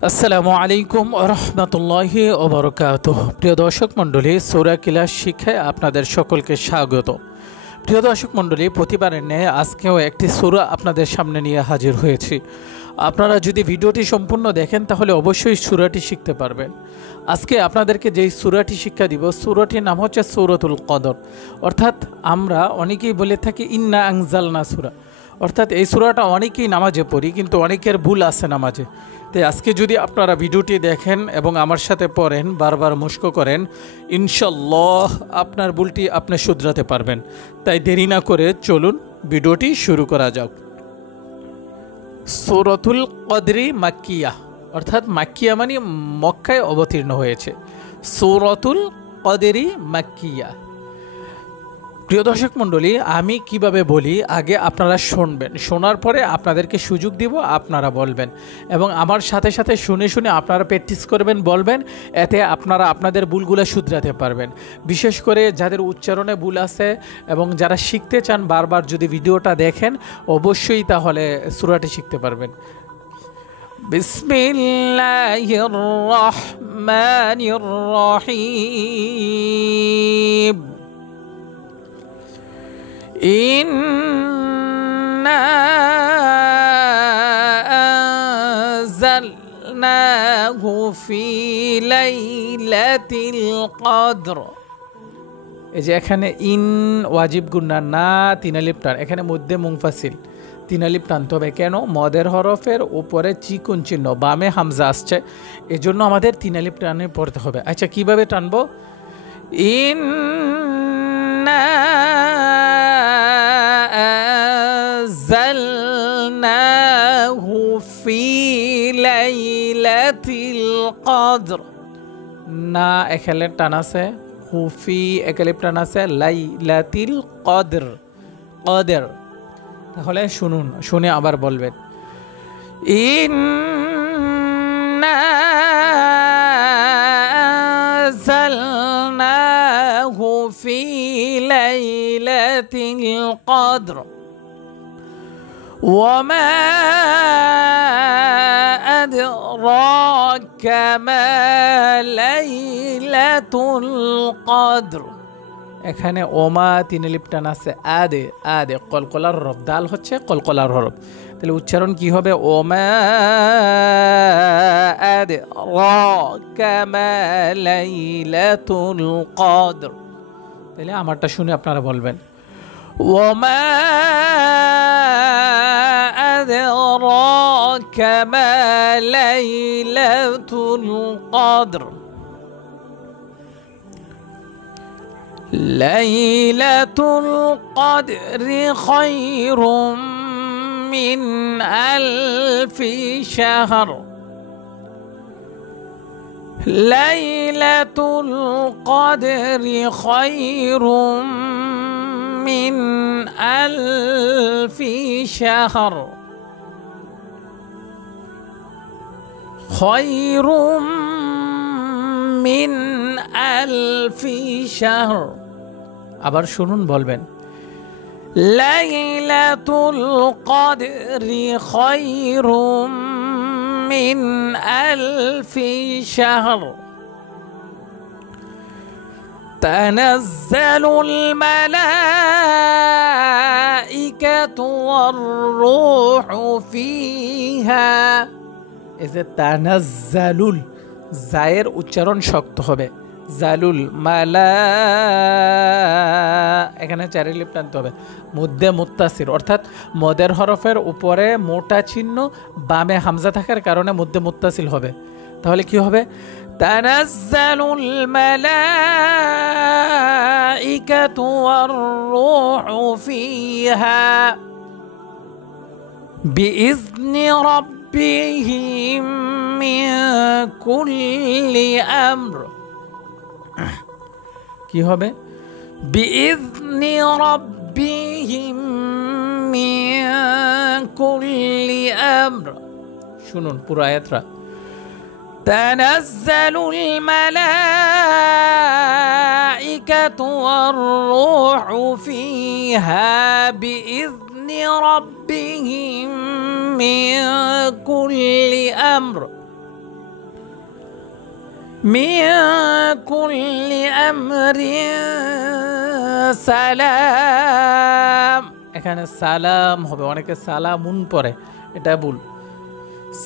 আসসালামু আলাইকুম রহমতুল্লাহি ওয়া বারাকাতুহু। প্রিয় দর্শক মণ্ডলী, সূরা কিলাস শিক্ষায় আপনাদের সকলকে স্বাগত। প্রিয় দর্শক মণ্ডলী, প্রতিবারের ন্যায় আজকেও একটি সূরা আপনাদের সামনে নিয়ে হাজির হয়েছি। আপনারা যদি ভিডিওটি সম্পূর্ণ দেখেন তাহলে অবশ্যই সূরাটি শিখতে পারবেন। আজকে আপনাদেরকে যেই সূরাটি শিক্ষা দিব, সূরাটির নাম হচ্ছে সূরাতুল কদর। অর্থাৎ আমরা অনেকেই বলে থাকি ইন্না আনজালনা সূরা, অর্থাৎ এই সূরাটা অনেকেই নামাজে পড়ি, কিন্তু অনেকের ভুল আছে নামাজে। তাই আজকে যদি আপনারা ভিডিওটি দেখেন এবং আমার সাথে পড়েন, বারবার মুশক করেন, ইনশাল্লাহ আপনার ভুলটি আপনি শুধরাতে পারবেন। তাই দেরি না করে চলুন ভিডিওটি শুরু করা যাক। সূরাতুল কদরি মাক্কিয়া, অর্থাৎ মাক্কিয়া মানে মক্কায় অবতীর্ণ হয়েছে। সূরাতুল কদরি মাক্কিয়া। প্রিয় দর্শক মণ্ডলী, আমি কিভাবে বলি আগে আপনারা শুনবেন, শোনার পরে আপনাদেরকে সুযোগ দিব, আপনারা বলবেন এবং আমার সাথে সাথে শুনে শুনে আপনারা প্র্যাকটিস করবেন, বলবেন। এতে আপনারা আপনাদের ভুলগুলো শুধরাতে পারবেন। বিশেষ করে যাদের উচ্চারণে ভুল আছে এবং যারা শিখতে চান, বারবার যদি ভিডিওটা দেখেন অবশ্যই তাহলে সূরাটি শিখতে পারবেন। বিসমিল্লাহির রহমানির রহিম। إنا أنزلناه في ليلة القدر। এই যে এখানে ইন ওয়াজিব গুন্না, না তিন আলিফ টান, এখানে মধ্যে মুনফাসিল তিন আলিফ টানতে হবে। কেন? মদের হরফের উপরে চিকুন চিহ্ন, বামে হামজা আসছে, এজন্য আমাদের তিন আলিফ টানে পড়তে হবে। আচ্ছা, কিভাবে টানবো? أنزلناه في ليلة القدر। না এখানে টান আছে, হুফি একালিপ টান আছে, লাইলাতিল কদর, কদর। তাহলে শুনুন, শুনে আবার বলবেন। ইন্না আনজালনাহু ফি লাইলাতিল কদর ওয়ামা আদরাকা মা লাইলাতুল কদর। এখানে ওমা তিন আলিফ টান আছে, আদে আদে কলকলার হরফ, দাল হচ্ছে কলকলার হরফ। তাহলে উচ্চারণ কি হবে? ওমা আদরাকা মা লাইলাতুল কদর। তাহলে আমারটা শুনে আপনারা বলবেন, ওমা আদরাকা মা লাইলাতুল কদর। লাইলাতুল কদরি খায়রুম মিন আলফি শাহর। লাইলাতুল কদরি খায়রুম মিন আলফি শাহর। খায়রুম মিন আলফি শাহর। আবার শুনুন, বলবেন। লাইলাতুল কদরি খায়রুম মিন আলফি শাহর। তানাজ্জালুল মালাইকাতু ওয়ার রূহু ফিহা। এই যে তানাজ্জালুল, জায়ের উচ্চারণ শক্ত হবে, জালুল মালা, এখানে চার আলিফ টানতে হবে, মধ্যে মুত্তাসির, অর্থাৎ মদের হরফের উপরে মোটা চিহ্ন, বামে হামজা থাকার কারণে মধ্যে মুত্তাসিল হবে। তাহলে কি হবে? তানাজ্জালুল মালাইকাতু ওয়ার রূহু ফিহা বিইজনি রাব্বিহিম মিন কুল্লি আমর। কি হবে? বিইজনি রাব্বিহিম মিন কুল্লি আমর। শুনুন পুরো আয়াতটা। তানাজ্জালুল মালাইকাতু ওয়ার রূহু ফিহা বিইজনি ربهم من كل أمر মিন কুল্লি আমরিন সালাম, এখানে সালাম হবে, অনেকে সালামুন পড়ে, এটা ভুল।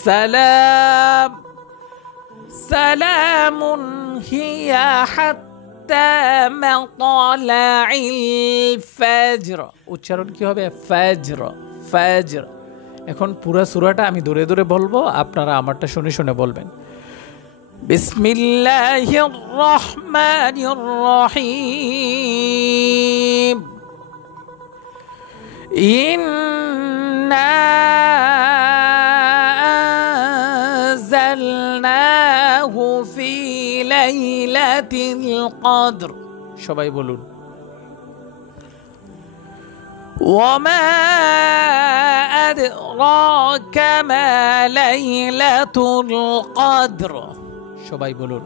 সালাম, সালামুন হিয়া হাত্তা মাতলাইল ফাজর। উচ্চারণ কি হবে? ফাজর, ফাজর। এখন পুরো সূরাটা আমি দূরে দূরে বলবো, আপনারা আমারটা শুনে শুনে বলবেন। বিসমিল্লাহির রহমানির রহিম। ইন্না আনজালনাহু ফি লাইলাতিল কদর। সবাই বলুন। ওয়ামা আদরাকা মা লাইলাতুল কদর। সবাই বলুন।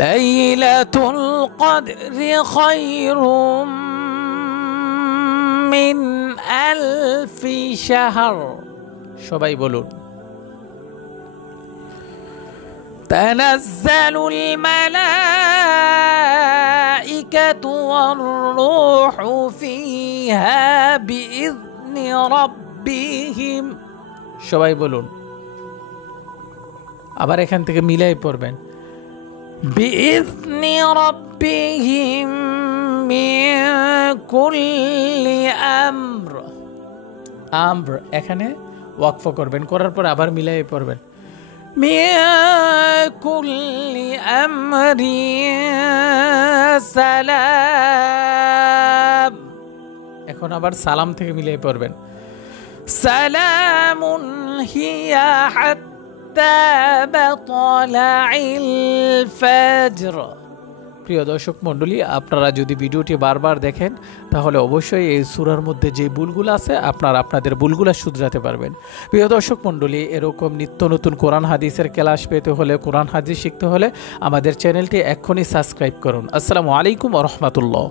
লাইলাতুল কদরি খায়রুম মিন আলফি শাহর। সবাই বলুন। তানাজ্জালুল মালাইকাতু ওয়ার রূহু ফিহা বিইذনি রাব্বিহিম। সবাই বলুন। আবার এখান থেকে মিলাই পড়বেন। বিইذনি রাব্বিহিম মিন কুল্লি আমর। আমর এখানে ওয়াকফ করবেন, করার পর আবার মিলাই পড়বেন। মিন কুল্লি আমরিন সালাম। এখন আবার সালাম থেকে মিলাই পড়বেন। সালামুন হিয়া হাত্তা মাতলাইল ফাজর। প্রিয় দর্শক মণ্ডলী, আপনারা যদি ভিডিওটি বারবার দেখেন তাহলে অবশ্যই এই সূরার মধ্যে যে ভুলগুলো আছে আপনারা আপনাদের ভুলগুলো শুধরাতে পারবেন। প্রিয় দর্শক মণ্ডলী, এরকম নিত্য নতুন কোরআন হাদিসের ক্লাস পেতে হলে, কোরআন হাদিস শিখতে হলে আমাদের চ্যানেলটি এক্ষুনি সাবস্ক্রাইব করুন। আসসালামু আলাইকুম ওয়া রাহমাতুল্লাহ।